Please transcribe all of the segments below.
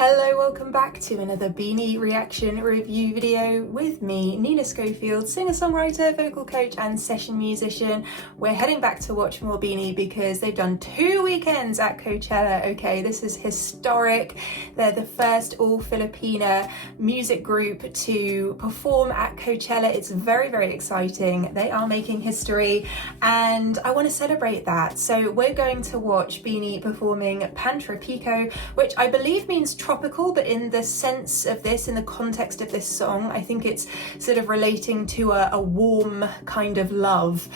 Hello, welcome back to another BINI reaction review video with me, Nina Schofield, singer-songwriter, vocal coach and session musician. We're heading back to watch more BINI because they've done 2 weekends at Coachella. Okay, this is historic. They're the first all Filipina music group to perform at Coachella. It's very, very exciting. They are making history and I want to celebrate that. So we're going to watch BINI performing Pantropiko, which I believe means tropical, but in the sense of this, in the context of this song, I think it's sort of relating to a warm kind of love.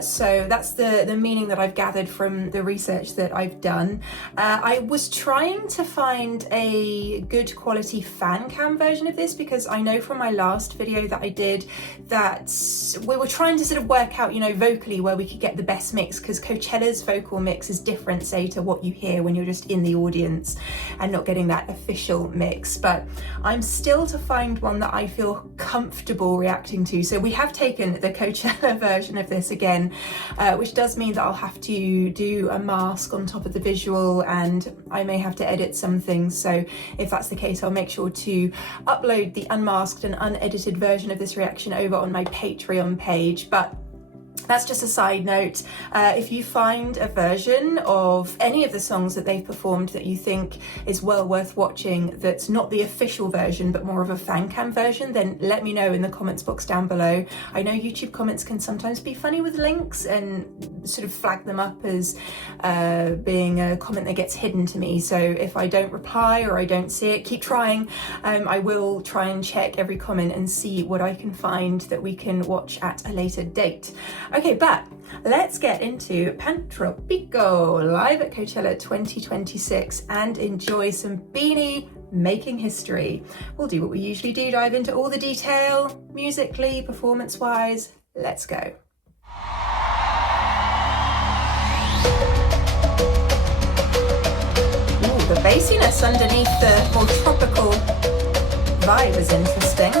So that's the meaning that I've gathered from the research that I've done. I was trying to find a good quality fan cam version of this because I know from my last video that I did that we were trying to sort of work out, you know, vocally where we could get the best mix, because Coachella's vocal mix is different, say, to what you hear when you're just in the audience and not getting that official mix. But I'm still to find one that I feel comfortable reacting to. So we have taken the Coachella version of this again, which does mean that I'll have to do a mask on top of the visual and I may have to edit some things. So if that's the case, I'll make sure to upload the unmasked and unedited version of this reaction over on my Patreon page. But that's just a side note. If you find a version of any of the songs that they've performed that you think is well worth watching that's not the official version but more of a fan cam version, then let me know in the comments box down below. I know YouTube comments can sometimes be funny with links and sort of flag them up as being a comment that gets hidden to me. So if I don't reply or I don't see it, keep trying. I will try and check every comment and see what I can find that we can watch at a later date. Okay, but let's get into Pantropiko live at Coachella 2026 and enjoy some BINI making history. We'll do what we usually do, dive into all the detail, musically, performance-wise. Let's go. Ooh, the bassiness underneath the more tropical vibe is interesting.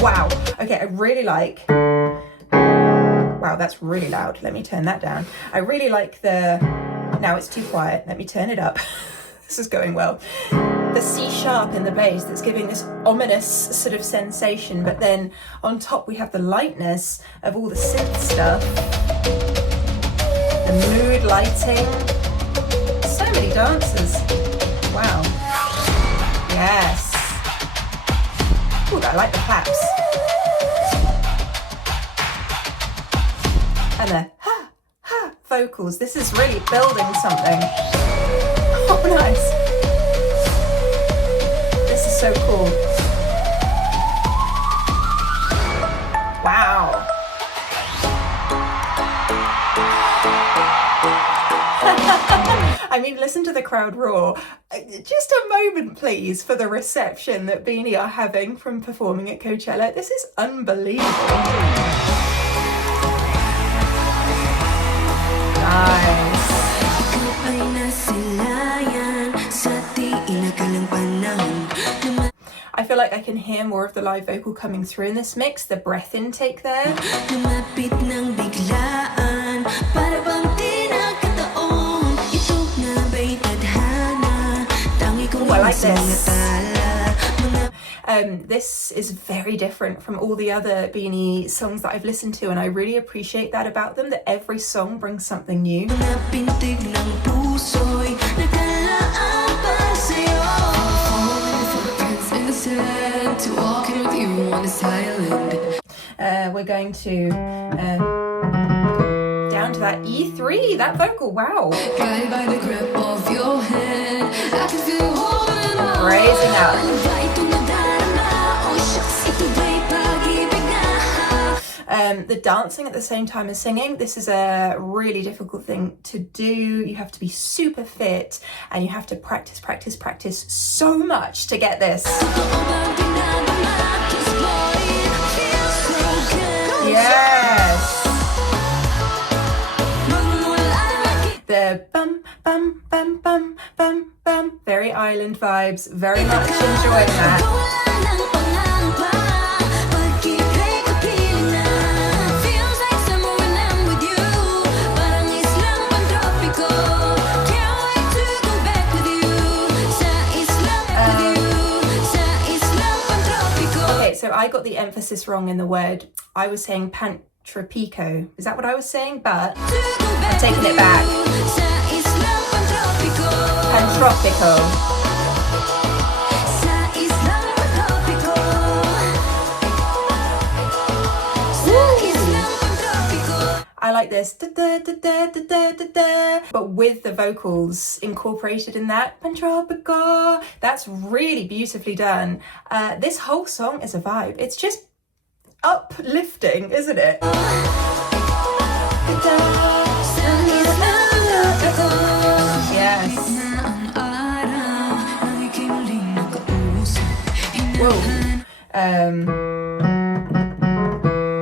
Wow. Okay, I really like, wow, that's really loud. Let me turn that down. I really like the, now it's too quiet. Let me turn it up. This is going well. The C sharp in the bass that's giving this ominous sort of sensation, but then on top we have the lightness of all the synth stuff, the mood lighting, so many dancers. Wow. Yes. Ooh, I like the claps. And the ha, ha vocals. This is really building something. Oh, nice. This is so cool. Wow. I mean, listen to the crowd roar. Just a moment, please, for the reception that BINI are having from performing at Coachella. This is unbelievable. Nice. I feel like I can hear more of the live vocal coming through in this mix, the breath intake there. I like this. This is very different from all the other BINI songs that I've listened to, and I really appreciate that about them, that every song brings something new. We're going to down to that E3, that vocal, wow. Raising up. The dancing at the same time as singing, this is a really difficult thing to do. You have to be super fit and you have to practice, practice, practice so much to get this. Yes. The bum, bum, bum, bum, bum, bum. Very island vibes. Very much enjoying that. I got the emphasis wrong in the word. I was saying Pantropiko. Is that what I was saying? But I'm taking it back. Pantropiko. I like this, da, da, da, da, da, da, da, but with the vocals incorporated in that. Pantropiko. That's really beautifully done. This whole song is a vibe. It's just uplifting, isn't it? Yes. Whoa.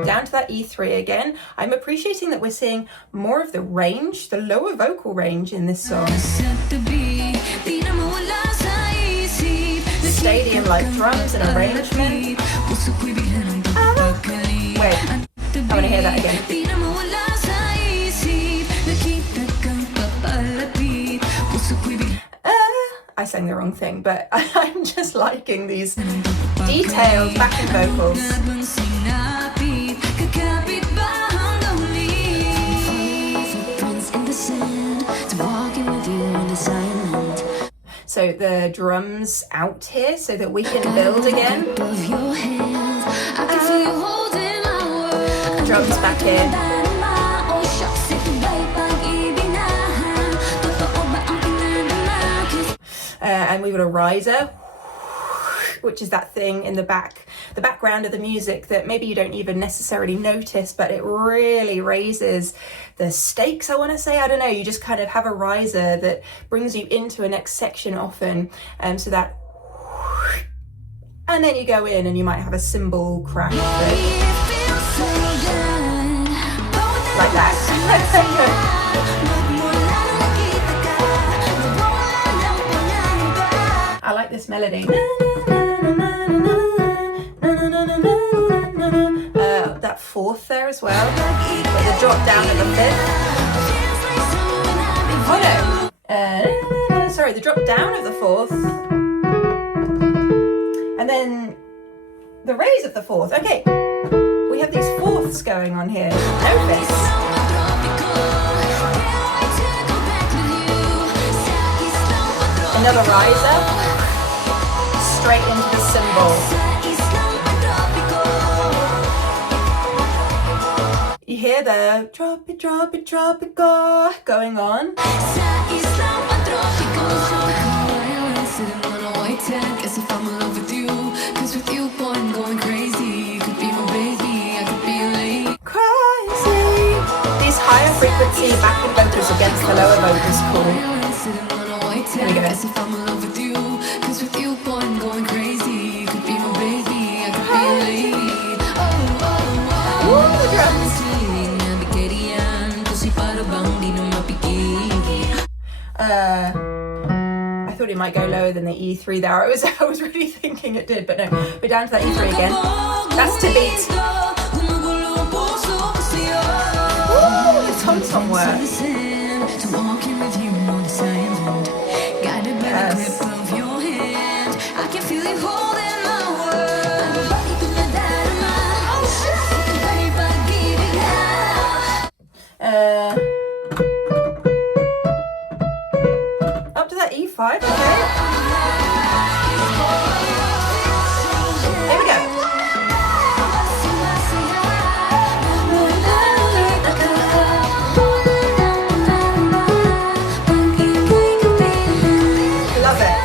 Down to that E3 again. I'm appreciating that we're seeing more of the range, the lower vocal range in this song. Stadium-like drums and arrangement. Wait, I want to hear that again. I sang the wrong thing, but I'm just liking these detailed backing vocals. So the drums out here so that we can build again. Drums back in. And we've got a riser, which is that thing in the background of the music that maybe you don't even necessarily notice, but it really raises the stakes, I want to say. I don't know, you just kind of have a riser that brings you into a next section often, so that, and then you go in and you might have a cymbal crash like that. I like this melody. That fourth there as well. With the drop down at the fifth. Oh no. Sorry, the drop down of the fourth. And then the raise of the fourth. Okay. We have these fourths going on here. No fifths. Another riser. Straight into the cymbal. You hear the drop it, drop it, drop it, go going on. Crazy. These higher frequency backing vocals against the lower vocals, cool. Here we go. I thought it might go lower than the E3 there. I was really thinking it did, but no. We're down to that E3 again. That's to beat. Ooh, the tom-tom work. Up to that E5, okay. Here we go. Love it.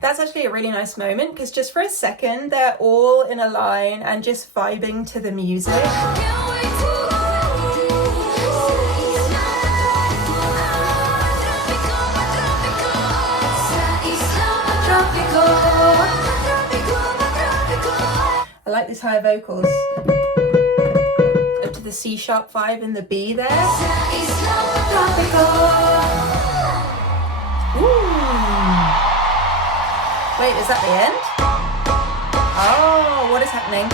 That's actually a really nice moment because just for a second they're all in a line and just vibing to the music. I like these higher vocals. Up to the C sharp 5 and the B there. Ooh. Wait, is that the end? Oh, what is happening?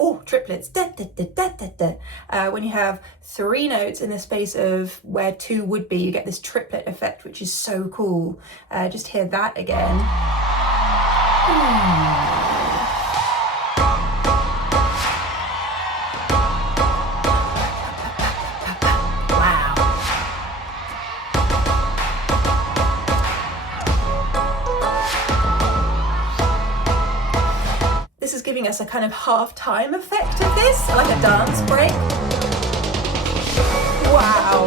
Oh, triplets, da, da, da, da, da, da. When you have 3 notes in the space of where 2 would be, you get this triplet effect, which is so cool. Just hear that again. This is giving us a kind of half-time effect of this, like a dance break. Wow.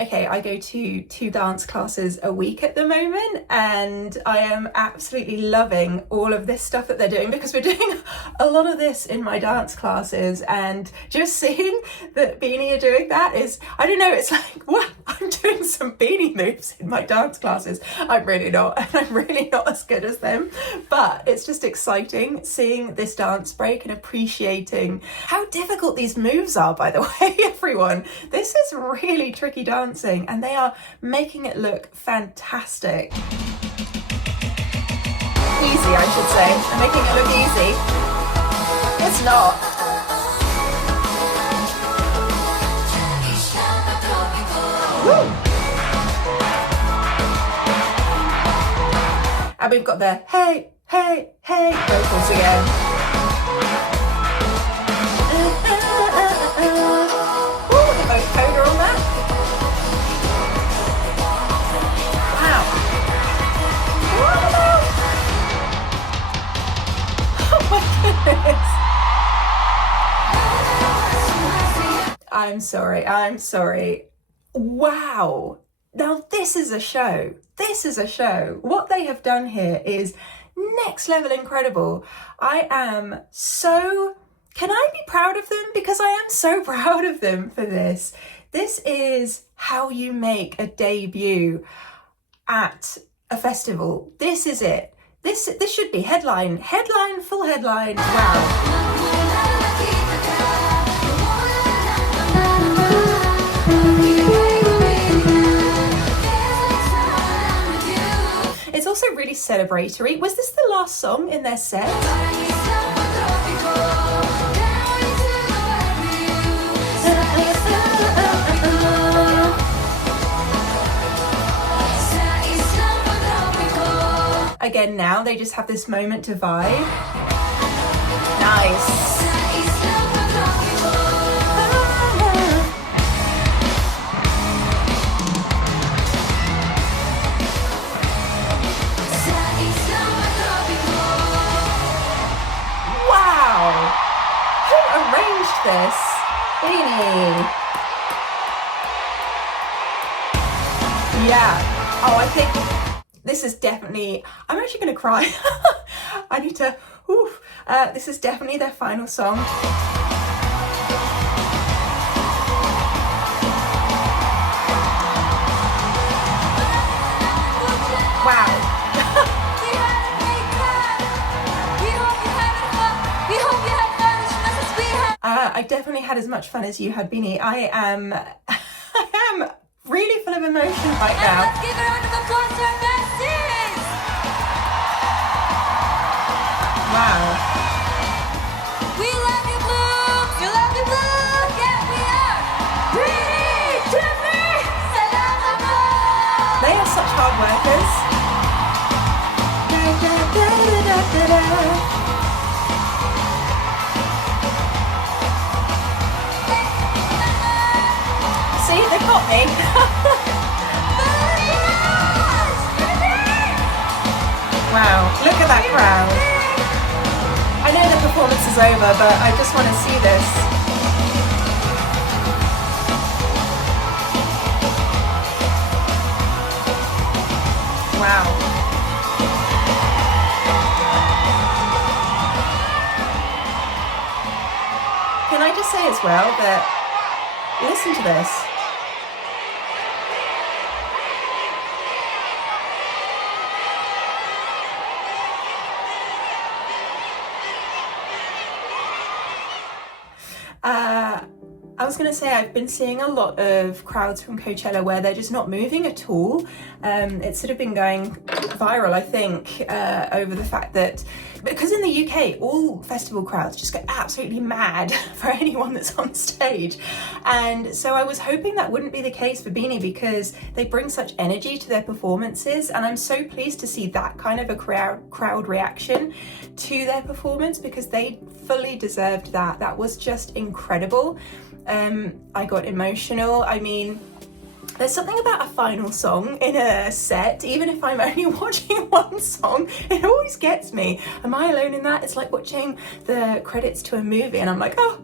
Okay, I go to 2 dance classes a week at the moment, and I am absolutely loving all of this stuff that they're doing, because we're doing a lot of this in my dance classes, and just seeing that BINI are doing that is, I don't know, it's like, what? I'm doing some BINI moves in my dance classes. I'm really not, and I'm really not as good as them, but it's just exciting seeing this dance break and appreciating how difficult these moves are, by the way, everyone. This is really tricky dancing, and they are making it look fantastic. Easy, I should say. They're making it look easy. It's not. Woo! And we've got the hey, hey, hey vocals again. Ooh, the vocoder on that. I'm sorry. Wow. Now this is a show. What they have done here is next level incredible. I am so, can I be proud of them? Because I am so proud of them for this. This is how you make a debut at a festival. This is it. This should be headline, full headline. Wow. It's also really celebratory. Was this the last song in their set? Again, now they just have this moment to vibe. Nice. This BINI. Yeah. Oh, I think this is definitely, I'm actually gonna cry. I need to, this is definitely their final song. Wow. I definitely had as much fun as you had, BINI. I am really full of emotion right now. Let's give a round of applause to our besties! Wow. We love you, Blue! You love you, Blue! Yeah, we are! Binichella! They are such hard workers. See, they got me. Wow, look at that crowd. I know the performance is over, but I just want to see this. Wow. Can I just say as well that, listen to this. I was going to say, I've been seeing a lot of crowds from Coachella where they're just not moving at all. It's sort of been going viral, I think, over the fact that, because in the UK, all festival crowds just go absolutely mad for anyone that's on stage. And so I was hoping that wouldn't be the case for BINI, because they bring such energy to their performances. And I'm so pleased to see that kind of a crowd reaction to their performance, because they fully deserved that. That was just incredible. I got emotional. I mean, there's something about a final song in a set, even if I'm only watching one song, it always gets me. Am I alone in that? It's like watching the credits to a movie and I'm like, oh,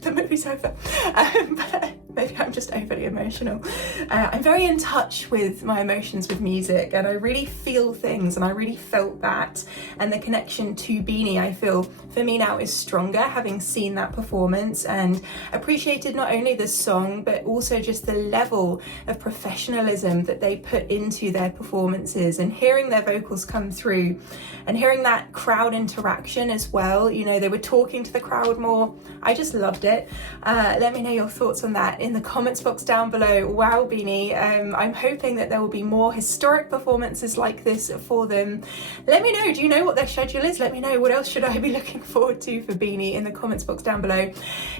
the movie's over. But maybe I'm just overly emotional. I'm very in touch with my emotions with music, and I really feel things, and I really felt that. And the connection to BINI, I feel, for me now is stronger, having seen that performance and appreciated not only the song, but also just the level of professionalism that they put into their performances, and hearing their vocals come through and hearing that crowd interaction as well. You know, they were talking to the crowd more. I just loved it. Let me know your thoughts on that in the comments box down below. Wow, BINI. I'm hoping that there will be more historic performances like this for them. Let me know, do you know what their schedule is? Let me know, what else should I be looking forward to for BINI in the comments box down below.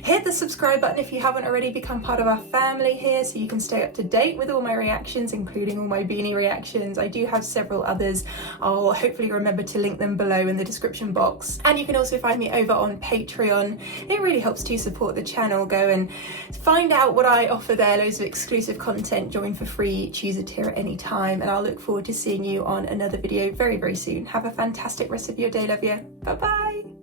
Hit the subscribe button if you haven't already, become part of our family here so you can stay up to date with all my reactions, including all my BINI reactions. I do have several others. I'll hopefully remember to link them below in the description box. And you can also find me over on Patreon. It really helps to support the channel. Go and find out what I offer there, loads of exclusive content, join for free, choose a tier at any time, and I'll look forward to seeing you on another video very, very soon. Have a fantastic rest of your day, love you. Bye bye.